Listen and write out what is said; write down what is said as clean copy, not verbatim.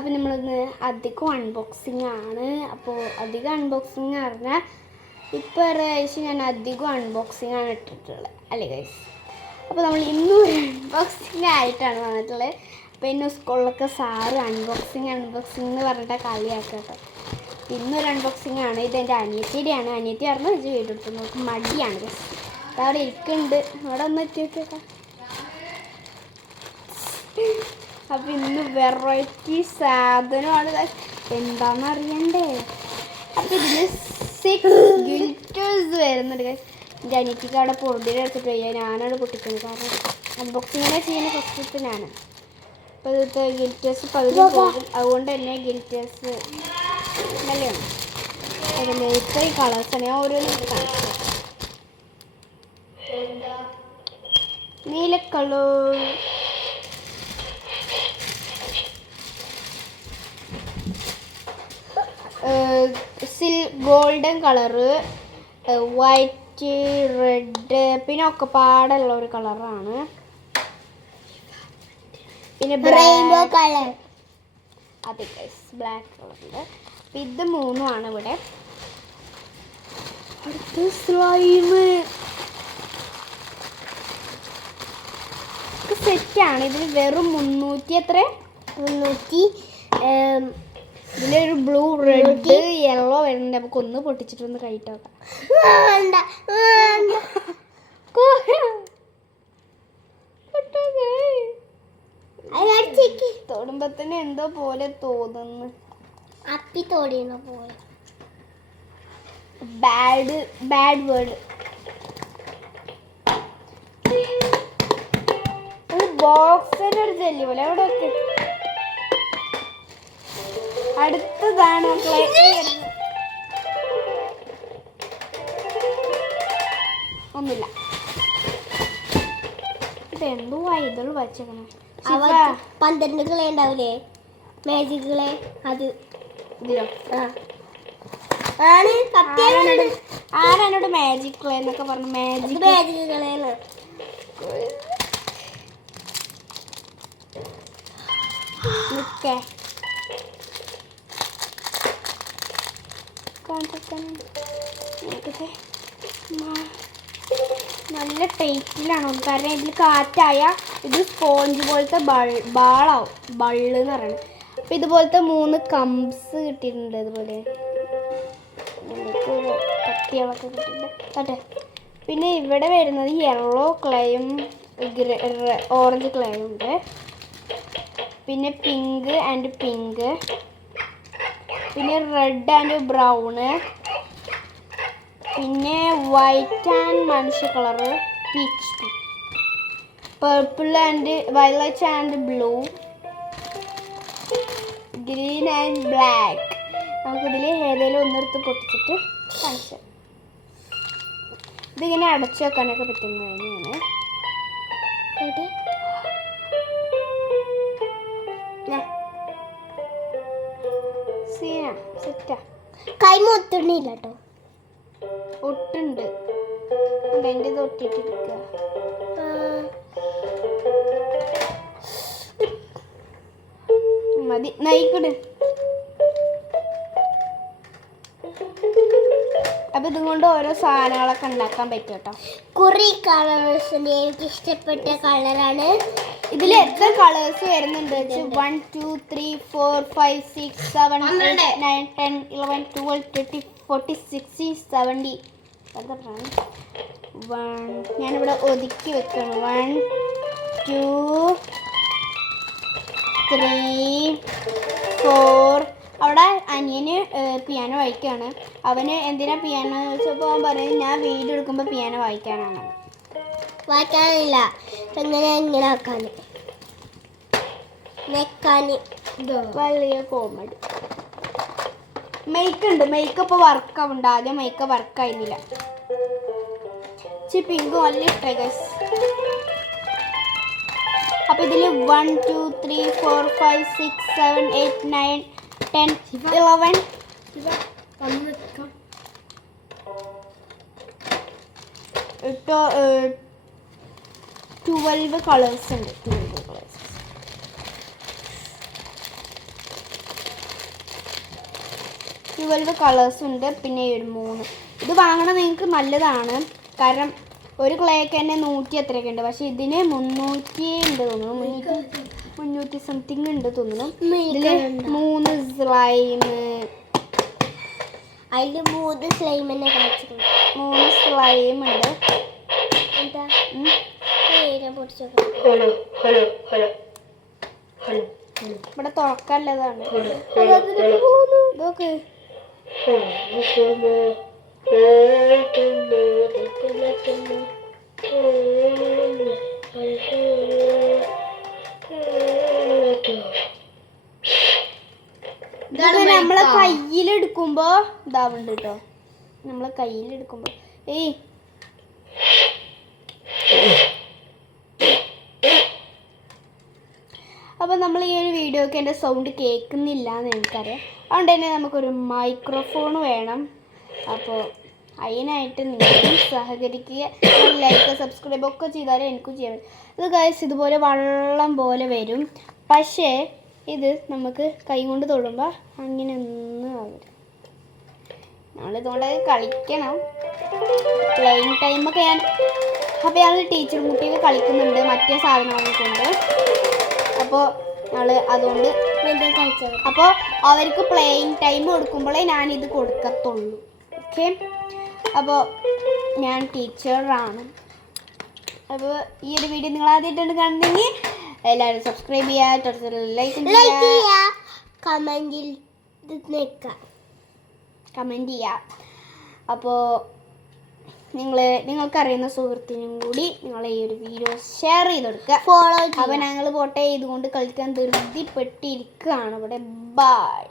അപ്പോൾ നമ്മളിന്ന് അധികം അൺബോക്സിങ് ആണ്. അപ്പോൾ അധികം അൺബോക്സിങ് പറഞ്ഞാൽ ഇപ്പോൾ ഒരാഴ്ച ഞാൻ അധികം അൺബോക്സിങ് ആണ് ഇട്ടിട്ടുള്ളത് അല്ലേ ഗൈസ്. അപ്പോൾ നമ്മൾ ഇന്നും അൺബോക്സിങ് ആയിട്ടാണ് വന്നിട്ടുള്ളത്. അപ്പോൾ ഇന്ന് സ്കൂളിലൊക്കെ സാറ് അൺബോക്സിങ് എന്ന് പറഞ്ഞിട്ട് കളിയാക്കുക കേട്ടോ. ഇന്നൊരു അൺബോക്സിങ് ആണ്. ഇതെൻ്റെ അനിയത്തിയുടെയാണ്. അനിയത്തി പറഞ്ഞാൽ ഇത് വീഡിയോ എടുത്ത് നോക്കും മടിയാണ് ഗൈസ്. അവിടെ ഇരിക്കുന്നുണ്ട്, അവിടെ ഒന്ന് എത്തി വെച്ചേക്കാം. അപ്പം ഇന്ന് വെറൈറ്റി സാധനമാണ്, എന്താണെന്ന് അറിയണ്ടേ. അപ്പം ഇതിന് 6 ഗിൽറ്റേഴ്സ് വരുന്നുണ്ട്. എൻ്റെ അനിയത്തിക്ക് അവിടെ പൊറുതിയുടെ എടുത്തിട്ട് വയ്യ, ഞാനാണ് പൊട്ടിക്കുന്നത്. കാരണം അൺബോക്സിങ്ങിനെ ചെയ്യുന്ന ഫസ്റ്റ് ഞാൻ. അപ്പോൾ ഇവിടുത്തെ ഗിൽറ്റേഴ്സ് പകുതി പോകും, അതുകൊണ്ട് തന്നെ ഗിൽറ്റേഴ്സ് നല്ലതാണ്. അതിൽ ഇത്രയും കളേഴ്സാണ് ഞാൻ ഓരോന്നും കാണിച്ചത്. നീല colour, golden colour, white, red, പിന്നെ ഒക്കെ പാടുള്ള ഒരു കളറാണ്. പിന്നെ റെയിൻബോ കളർ, അതെ ബ്ലാക്ക് കളറുണ്ട്. അപ്പം ഇത് മൂന്നുമാണ് ഇവിടെ. അടുത്ത സ്ലൈമ് സെറ്റാണ്. ഇതിൽ വെറും 300 ഇതിലൊരു ബ്ലൂ, റെഡ്, യെല്ലോ വരുന്നുണ്ട്. നമുക്ക് ഒന്ന് പൊട്ടിച്ചിട്ടൊന്ന് കഴിട്ടോക്കാം. തൊടുമ്പോ തന്നെ എന്തോ പോലെ തോന്നുന്നു. അപ്പി തോടിയുന്ന പോലെ. Bad word. ബോക്സിന്റെ ഒരു ജെല്ലി പോലെ അവിടെ ഒക്കെ. അടുത്തതാണ് ഒന്നുമില്ല. ഇതെന്തോ ഇതള് വച്ചേക്കണേ. 12 കളെ ഉണ്ടാവില്ലേ മാജിക് കളെ, അത് ഇതിലോ ആരാനോട് മാജിക് കളെ എന്നൊക്കെ പറഞ്ഞു. മാജിക് കളേന്ന് നിക്കേ നല്ല ടൈറ്റിലാണ്. കാരണം ഇതിൽ കാറ്റായ ഇത് സ്പോഞ്ച് പോലത്തെ ബാളാവും, ബള്ള് എന്ന് പറയുന്നത്. അപ്പം ഇതുപോലത്തെ 3 കംസ് കിട്ടിയിട്ടുണ്ട്. ഇതുപോലെ കത്തികളൊക്കെ കിട്ടിയിട്ടുണ്ട്. പിന്നെ ഇവിടെ വരുന്നത് യെല്ലോ ക്ലേയും ഓറഞ്ച് ക്ലേയും ഉണ്ട്. പിന്നെ പിങ്ക് ആൻഡ് പിങ്ക്, പിന്നെ റെഡ് ആൻഡ് ബ്രൗണ്, പിന്നെ വൈറ്റ് ആൻഡ് മനുഷ്യ colour, peach, purple and violet and blue, green and black. നമുക്കിതിൽ ഏതെങ്കിലും ഒന്നെടുത്ത് പൊട്ടിച്ചിട്ട് കാണിച്ചു. ഇതിങ്ങനെ അടച്ചു വെക്കാനൊക്കെ പറ്റുന്നത് തന്നെയാണ്. സെറ്റാ. കൈമ ഒത്തുണ്ണില്ല കേട്ടോ, ഒട്ടുണ്ട്. എൻ്റെ തൊട്ടിട്ടിരിക്കുക. മതി നയിക്കട്. അപ്പൊ ഇതുകൊണ്ട് ഓരോ സാധനങ്ങളൊക്കെ ഉണ്ടാക്കാൻ പറ്റും കേട്ടോ. കുറേ കളേഴ്സിന്റെ എനിക്ക് ഇഷ്ടപ്പെട്ട കളറാണ്. ഇതിൽ എത്ര കളേഴ്സ് വരുന്നുണ്ട്? 1 2 3 4 5 6 7 8 9 10 11 12 13 14 16 17. ഞാനിവിടെ ഒതുക്കി വെക്കണം. 1 2 3 4. അവിടെ അനിയന് പിയാനോ വായിക്കുകയാണ്. അവന് എന്തിനാ പിയാനോ എന്ന് ചോദിച്ചപ്പോൾ അവൻ പറയും ഞാൻ വീഡിയോ എടുക്കുമ്പോൾ പിയാനോ വായിക്കാനാണ്. വായിക്കാനില്ല, എങ്ങനെ ആക്കാൻ നെക്കാന്. വലിയ കോമഡി. മേക്കപ്പ് വർക്കാവുണ്ട്. ആദ്യം മേക്കപ്പ് വർക്കായിരുന്നില്ല. പിങ്ക് നല്ല ഇഷ്ടമായി ഗൈസ്. അപ്പം ഇതിൽ 1 2 3 4 5 6 7 8 9 10 11 12 കളേഴ്സ് ഉണ്ട്. 12 കളേഴ്സ്. 12 കളേഴ്സ് ഉണ്ട്. പിന്നെ ഈ ഒരു 3 ഇത് വാങ്ങണം നിങ്ങൾക്ക് നല്ലതാണ്. കാരണം ഒരു ക്ലേക്ക് തന്നെ 100 എത്രയൊക്കെ ഉണ്ട്. പക്ഷെ ഇതിന് 300 ഉണ്ട് തോന്നുന്നു. 300 സംതിങ് ഉണ്ട് തോന്നുന്നു. ഇതിൽ 3 സ്ലൈം, അതിൽ 3 സ്ലൈം തന്നെ കാണിച്ചിട്ടുണ്ട്. 3 സ്ലൈം ഉണ്ട്. എന്താ പൊടിച്ചോ ഇവിടെ തുറക്കാനുള്ളതാണ്. ഇതൊക്കെ നമ്മളെ കയ്യിലെടുക്കുമ്പോ ഇതാവുന്നുണ്ട് കേട്ടോ. നമ്മളെ കയ്യിലെടുക്കുമ്പോ അപ്പോൾ നമ്മൾ ഈ ഒരു വീഡിയോക്ക് എൻ്റെ സൗണ്ട് കേൾക്കുന്നില്ല എന്ന് എനിക്കറിയാം. അതുകൊണ്ട് തന്നെ നമുക്കൊരു മൈക്രോഫോൺ വേണം. അപ്പോൾ അതിനായിട്ട് നിങ്ങളും സഹകരിക്കുക. ലൈക്ക് സബ്സ്ക്രൈബ് ഒക്കെ ചെയ്താലേ എനിക്കും ചെയ്യാൻ പറ്റും. ഇത് ഗൈസ് ഇതുപോലെ വെള്ളം പോലെ വരും. പക്ഷേ ഇത് നമുക്ക് കൈ കൊണ്ട് തൊടുമ്പോൾ അങ്ങനെ ഒന്നും ആവില്ല. നമ്മളിതുകൊണ്ടൊക്കെ കളിക്കണം. പ്ലേയിങ് ടൈമൊക്കെ അപ്പോൾ ഞങ്ങൾ ടീച്ചർ കുട്ടിയൊക്കെ കളിക്കുന്നുണ്ട് മറ്റേ സാധനങ്ങളെ കൊണ്ട്. അപ്പോൾ ഞങ്ങൾ അതുകൊണ്ട് കളിച്ചത്. അപ്പോൾ അവർക്ക് പ്ലേയിങ് ടൈം കൊടുക്കുമ്പോഴേ ഞാനിത് കൊടുക്കത്തുള്ളൂ. ഓക്കെ, അപ്പോൾ ഞാൻ ടീച്ചറാണ്. അപ്പോൾ ഈ ഒരു വീഡിയോ നിങ്ങൾ ആദ്യമായിട്ടാണ് കാണുന്നെങ്കിൽ എല്ലാവരും സബ്സ്ക്രൈബ് ചെയ്യുക, ലൈക്ക് ചെയ്യുക, കമൻറ്റ് ചെയ്യുക. അപ്പോൾ നിങ്ങൾക്കറിയുന്ന സുഹൃത്തിനും കൂടി നിങ്ങൾ ഈ ഒരു വീഡിയോ ഷെയർ ചെയ്ത് കൊടുക്കുക. അപ്പോൾ ഞങ്ങൾ പോട്ടെ, ഇതുകൊണ്ട് കളിക്കാൻ ധൃതിപ്പെട്ടിരിക്കുകയാണ് ഇവിടെ. ബൈ.